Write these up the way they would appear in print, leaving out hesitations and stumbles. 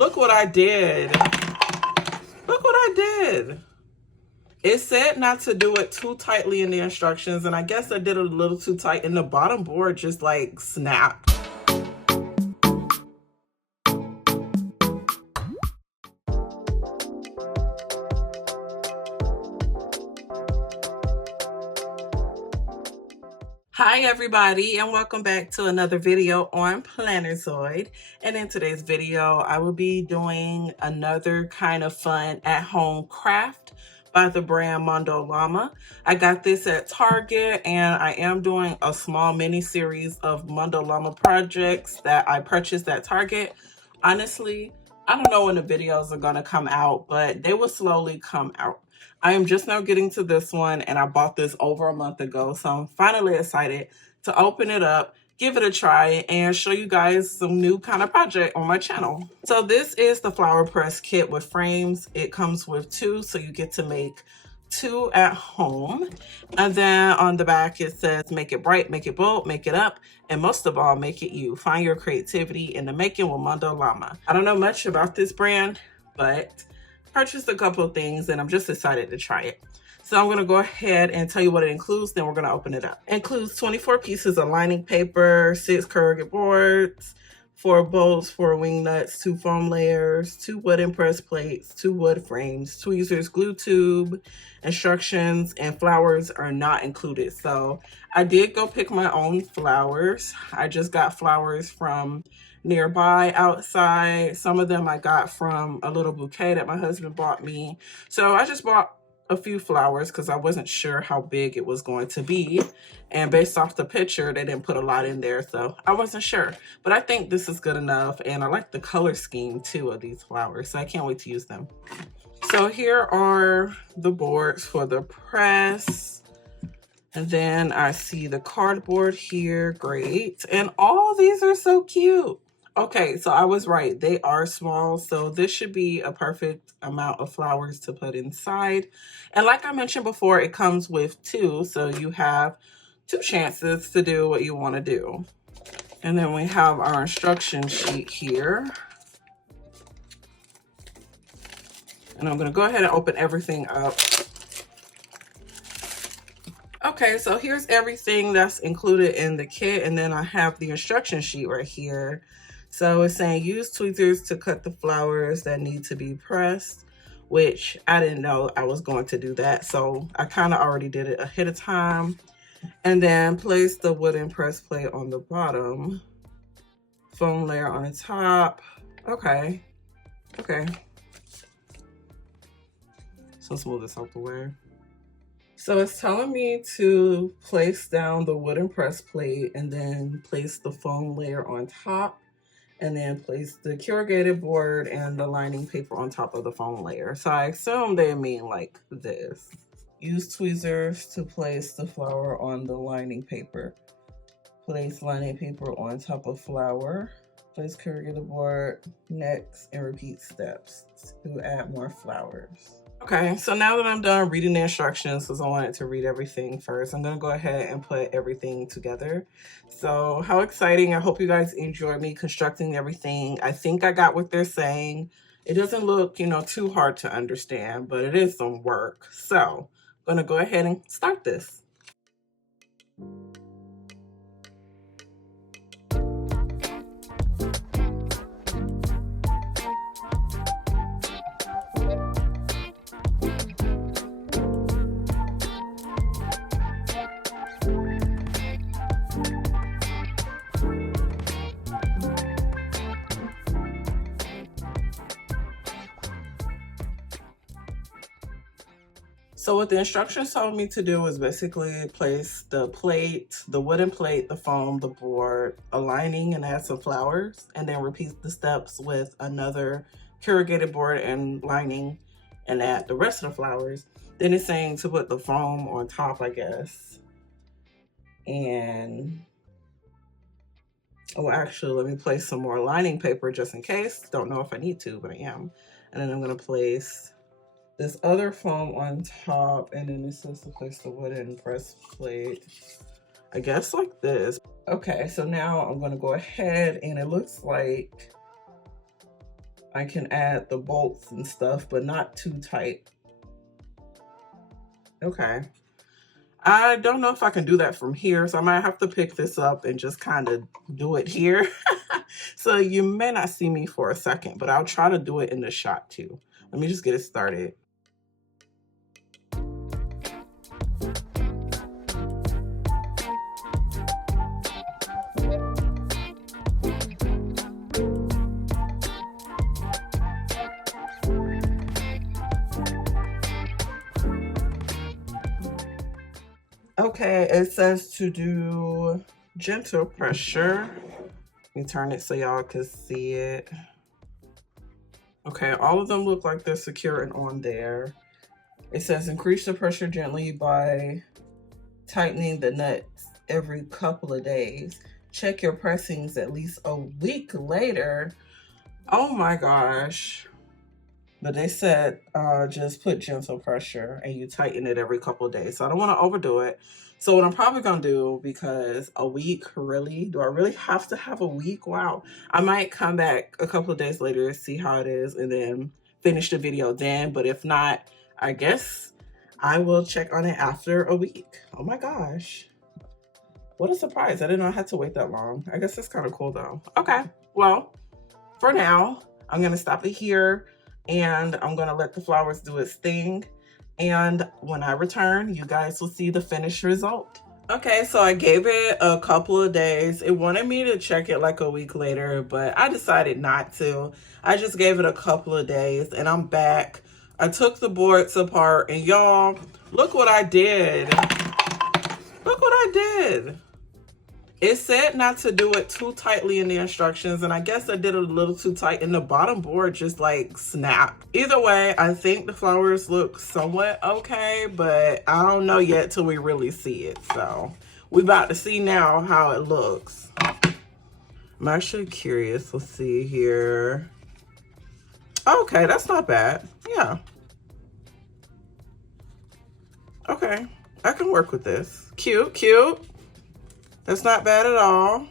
Look what I did. Look what I did. It said not to do it too tightly in the instructions, and I guess I did it a little too tight, and the bottom board just like snapped. Hi everybody, and welcome back to another video on Plannerzoid. And in today's video, I will be doing another kind of fun at-home craft by the brand Mondo LLama. I got this at Target, and I am doing a small mini series of Mondo LLama projects that I purchased at Target. Honestly, I don't know when the videos are gonna come out, but they will slowly come out. I am just now getting to this one, and I bought this over a month ago, so I'm finally excited to open it up, give it a try, and show you guys some new kind of project on my channel. So this is the flower press kit with frames. It comes with two, so you get to make two at home. And then on the back it says, make it bright, make it bold, make it up, and most of all, make it you. Find your creativity in the making with Mondo LLama. I don't know much about this brand, but purchased a couple of things and I'm just excited to try it. So I'm going to go ahead and tell you what it includes, then we're going to open it up. It includes 24 pieces of lining paper, 6 corrugated boards, 4 bolts, 4 wing nuts, 2 foam layers, 2 wooden press plates, 2 wood frames, tweezers, glue tube. Instructions and flowers are not included. So I did go pick my own flowers. I just got flowers from nearby outside. Some of them I got from a little bouquet that my husband bought me. So I just bought a few flowers because I wasn't sure how big it was going to be, and based off the picture they didn't put a lot in there, so I wasn't sure, but I think this is good enough, and I like the color scheme too of these flowers, so I can't wait to use them. So here are the boards for the press, and then I see the cardboard here. Great. And all these are so cute. Okay, so I was right. They are small, so this should be a perfect amount of flowers to put inside. And like I mentioned before, it comes with 2, so you have 2 chances to do what you want to do. And then we have our instruction sheet here. And I'm going to go ahead and open everything up. Okay, so here's everything that's included in the kit, and then I have the instruction sheet right here. So it's saying use tweezers to cut the flowers that need to be pressed, which I didn't know I was going to do that, so I kind of already did it ahead of time. And then place the wooden press plate on the bottom, foam layer on the top. Okay. So let's move this out the way. So it's telling me to place down the wooden press plate and then place the foam layer on top, and then place the corrugated board and the lining paper on top of the foam layer. So I assume they mean like this. Use tweezers to place the flower on the lining paper. Place lining paper on top of flower. Place corrugated board next, and repeat steps to add more flowers. Okay, so now that I'm done reading the instructions, because I wanted to read everything first, I'm going to go ahead and put everything together. So how exciting. I hope you guys enjoy me constructing everything. I think I got what they're saying. It doesn't look, too hard to understand, but it is some work. So I'm going to go ahead and start this. So what the instructions told me to do was basically place the plate, the wooden plate, the foam, the board, aligning and add some flowers, and then repeat the steps with another corrugated board and lining and add the rest of the flowers. Then it's saying to put the foam on top, I guess. And, oh, actually, let me place some more lining paper just in case. Don't know if I need to, but I am. And then I'm gonna place this other foam on top, and then it says to place the wooden press plate, I guess like this. Okay, so now I'm gonna go ahead, and it looks like I can add the bolts and stuff, but not too tight. Okay. I don't know if I can do that from here, so I might have to pick this up and just kind of do it here. So you may not see me for a second, but I'll try to do it in the shot too. Let me just get it started. Okay, it says to do gentle pressure. Let me turn it so y'all can see it. Okay, all of them look like they're secure and on there. It says increase the pressure gently by tightening the nuts every couple of days. Check your pressings at least a week later. Oh my gosh. But they said just put gentle pressure and you tighten it every couple of days. So I don't want to overdo it. So what I'm probably going to do, because a week, really? Do I really have to have a week? Wow. I might come back a couple of days later, see how it is, and then finish the video then. But if not, I guess I will check on it after a week. Oh my gosh. What a surprise. I didn't know I had to wait that long. I guess it's kind of cool though. Okay. Well, for now, I'm going to stop it here. And I'm gonna let the flowers do its thing. And when I return, you guys will see the finished result. Okay, so I gave it a couple of days. It wanted me to check it like a week later, but I decided not to. I just gave it a couple of days and I'm back. I took the boards apart and y'all, look what I did. Look what I did. It said not to do it too tightly in the instructions, and I guess I did it a little too tight, and the bottom board just like snapped. Either way, I think the flowers look somewhat okay, but I don't know yet till we really see it. So we about to see now how it looks. I'm actually curious. Let's see here. Okay, that's not bad. Yeah. Okay, I can work with this. Cute, cute. That's not bad at all.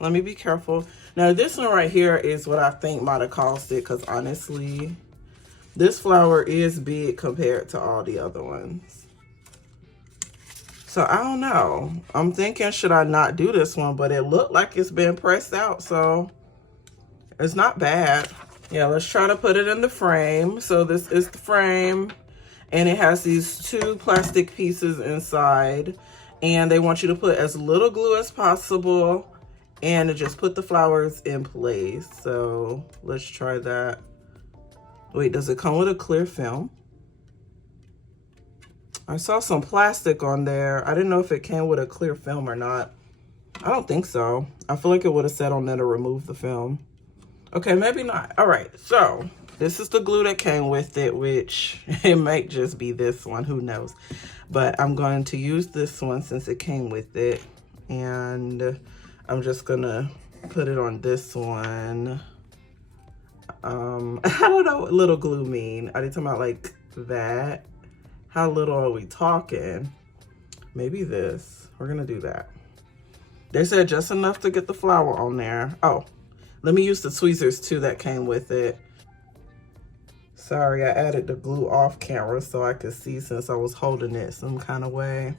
Let me be careful. Now this one right here is what I think might have caused it, because honestly, this flower is big compared to all the other ones. So I don't know. I'm thinking, should I not do this one? But it looked like it's been pressed out, so it's not bad. Yeah, let's try to put it in the frame. So this is the frame, and it has these two plastic pieces inside. And they want you to put as little glue as possible and to just put the flowers in place. So let's try that. Wait, does it come with a clear film? I saw some plastic on there. I didn't know if it came with a clear film or not. I don't think so. I feel like it would have said on there to remove the film. Okay, maybe not. All right, so this is the glue that came with it, which it might just be this one, who knows. But I'm going to use this one since it came with it. And I'm just gonna put it on this one. I don't know what little glue mean. Are they talking about like that? How little are we talking? Maybe this. We're gonna do that. They said just enough to get the flower on there. Oh, let me use the tweezers too that came with it. Sorry, I added the glue off camera so I could see since I was holding it some kind of way.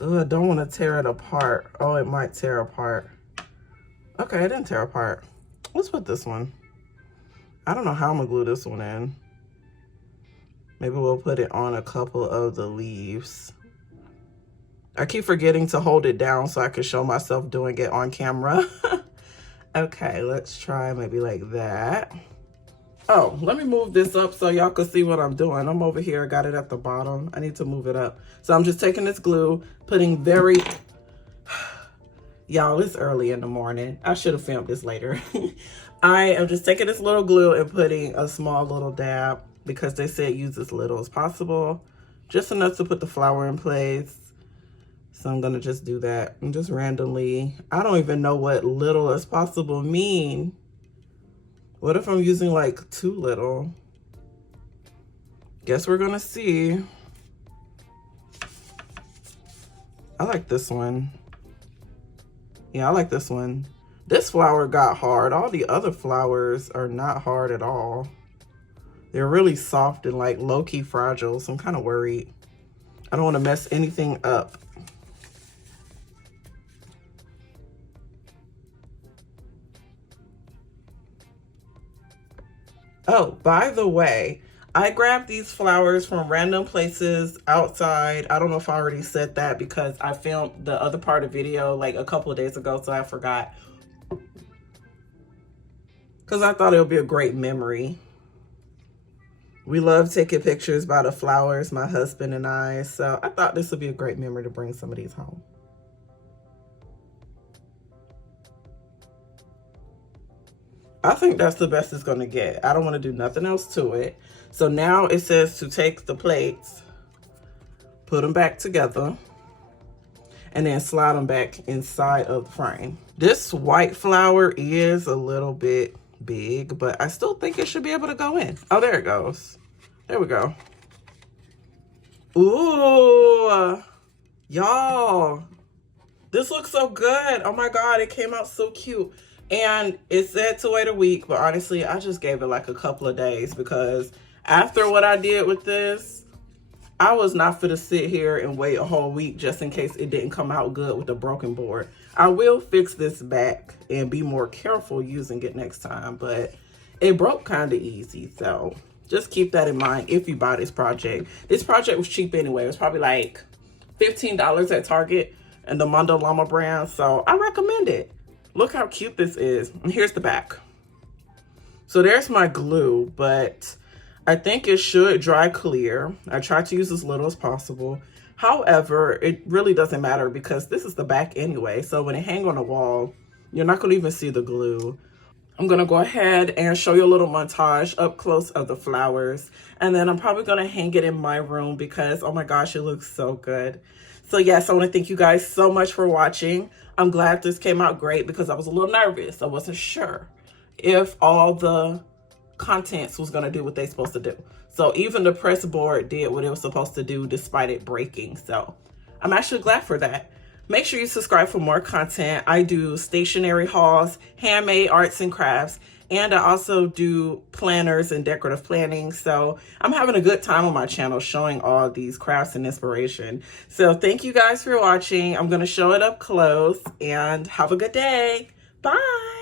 Ugh, I don't want to tear it apart. Oh, it might tear apart. Okay, it didn't tear apart. Let's put this one. I don't know how I'm gonna glue this one in. Maybe we'll put it on a couple of the leaves. I keep forgetting to hold it down so I can show myself doing it on camera. Okay, let's try maybe like that. Oh, let me move this up so y'all can see what I'm doing. I'm over here, got it at the bottom. I need to move it up. So I'm just taking this glue, putting very, y'all, it's early in the morning. I should have filmed this later. I am just taking this little glue and putting a small little dab because they said use as little as possible. Just enough to put the flower in place. So I'm gonna just do that and just randomly. I don't even know what little as possible mean. What if I'm using like too little? Guess we're gonna see. I like this one. Yeah, I like this one. This flower got hard. All the other flowers are not hard at all. They're really soft and like low-key fragile, so I'm kind of worried. I don't want to mess anything up. Oh, by the way, I grabbed these flowers from random places outside. I don't know if I already said that because I filmed the other part of the video like a couple of days ago, so I forgot. Because I thought it would be a great memory. We love taking pictures by the flowers, my husband and I, so I thought this would be a great memory to bring some of these home. I think that's the best it's going to get. I don't want to do nothing else to it. So now it says to take the plates, put them back together, and then slide them back inside of the frame. This white flower is a little bit big, but I still think it should be able to go in. Oh, there it goes. There we go. Ooh, y'all, this looks so good. Oh my God, it came out so cute. And it said to wait a week, but honestly, I just gave it like a couple of days because after what I did with this, I was not for to sit here and wait a whole week just in case it didn't come out good with the broken board. I will fix this back and be more careful using it next time, but it broke kind of easy. So just keep that in mind if you buy this project. This project was cheap anyway. It was probably like $15 at Target and the Mondo LLama brand. So I recommend it. Look how cute this is. And here's the back. So there's my glue, but I think it should dry clear. I tried to use as little as possible. However, it really doesn't matter because this is the back anyway. So when it hangs on the wall, you're not going to even see the glue. I'm going to go ahead and show you a little montage up close of the flowers. And then I'm probably going to hang it in my room because, oh my gosh, it looks so good. So yes, I want to thank you guys so much for watching. I'm glad this came out great because I was a little nervous. I wasn't sure if all the contents was going to do what they're supposed to do. So even the press board did what it was supposed to do despite it breaking. So I'm actually glad for that. Make sure you subscribe for more content. I do stationery hauls, handmade arts and crafts, and I also do planners and decorative planning. So I'm having a good time on my channel showing all these crafts and inspiration. So thank you guys for watching. I'm going to show it up close and have a good day. Bye.